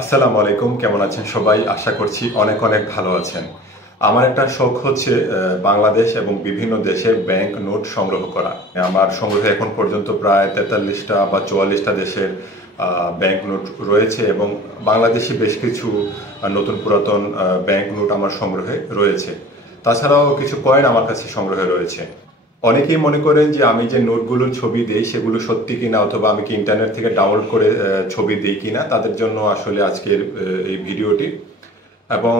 আসসালামু আলাইকুম, কেমন আছেন সবাই? আশা করছি অনেক অনেক ভালো আছেন। আমার একটা শখ হচ্ছে বাংলাদেশ এবং বিভিন্ন দেশের ব্যাংক নোট সংগ্রহ করা। আমার সংগ্রহে এখন পর্যন্ত প্রায় 43টা বা 44টা দেশের ব্যাংক নোট রয়েছে এবং বাংলাদেশি বেশ কিছু নতুন পুরাতন ব্যাংক নোট আমার সংগ্রহে রয়েছে। তাছাড়াও কিছু কয়েন আমার কাছে সংগ্রহে রয়েছে। অনেকেই মনে করেন যে আমি যে নোটগুলোর ছবি দেই সেগুলো সত্যি কিনা, অথবা আমি কি ইন্টারনেট থেকে ডাউনলোড করে ছবি দিই কিনা। তাদের জন্য আসলে আজকের এই ভিডিওটি। এবং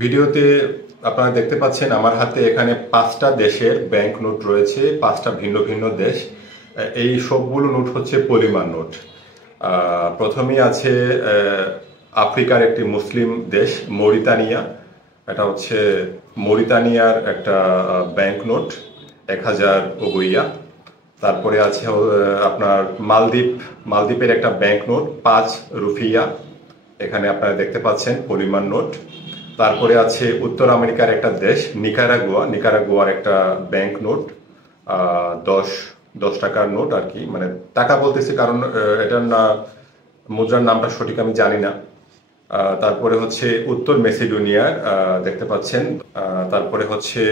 ভিডিওতে আপনারা দেখতে পাচ্ছেন আমার হাতে এখানে 5টা দেশের ব্যাংক নোট রয়েছে, 5টা ভিন্ন ভিন্ন দেশ। এই সবগুলো নোট হচ্ছে পলিমার নোট। প্রথমেই আছে আফ্রিকার একটি মুসলিম দেশ মরিতানিয়া। এটা হচ্ছে মরিতানিয়ার একটা ব্যাংক নোট, 1000 ওগুইয়া। তারপরে আছে আপনার মালদ্বীপের একটা ব্যাংক নোট 5 রুফিয়া। এখানে আপনারা দেখতে পাচ্ছেন পরিমাণ নোট। তারপরে আছে উত্তর আমেরিকার একটা দেশ নিকারাগুয়ার একটা ব্যাংক নোট, 10 টাকার নোট আর কি, মানে টাকা বলতেছি কারণ এটার মুদ্রার নামটা সঠিক আমি জানি না। তারপরে হচ্ছে উত্তর মেসিডোনিয়ার দেখতে পাচ্ছেন। তারপরে হচ্ছে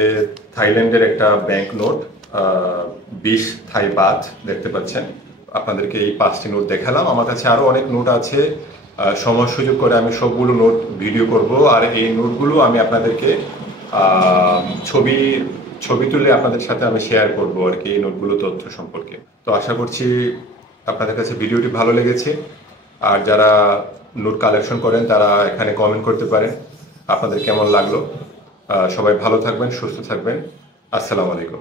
থাইল্যান্ডের একটা ব্যাংক নোট, 20 থাই বাথ দেখতে পাচ্ছেন। আপনাদেরকে এই 5টি নোট দেখালাম। আমার কাছে আরো অনেক নোট আছে। সময় সুযোগ করে আমি সবগুলো নোট ভিডিও করব, আর এই নোটগুলো আমি আপনাদেরকে ছবি ছবি তুলে আপনাদের সাথে আমি শেয়ার করব আর কি, এই নোটগুলো তথ্য সম্পর্কে। তো আশা করছি আপনাদের কাছে ভিডিওটি ভালো লেগেছে। আর যারা নোট কালেকশন করেন তারা এখানে কমেন্ট করতে পারেন আপনাদের কেমন লাগলো। সবাই ভালো থাকবেন, সুস্থ থাকবেন। আসসালামু আলাইকুম।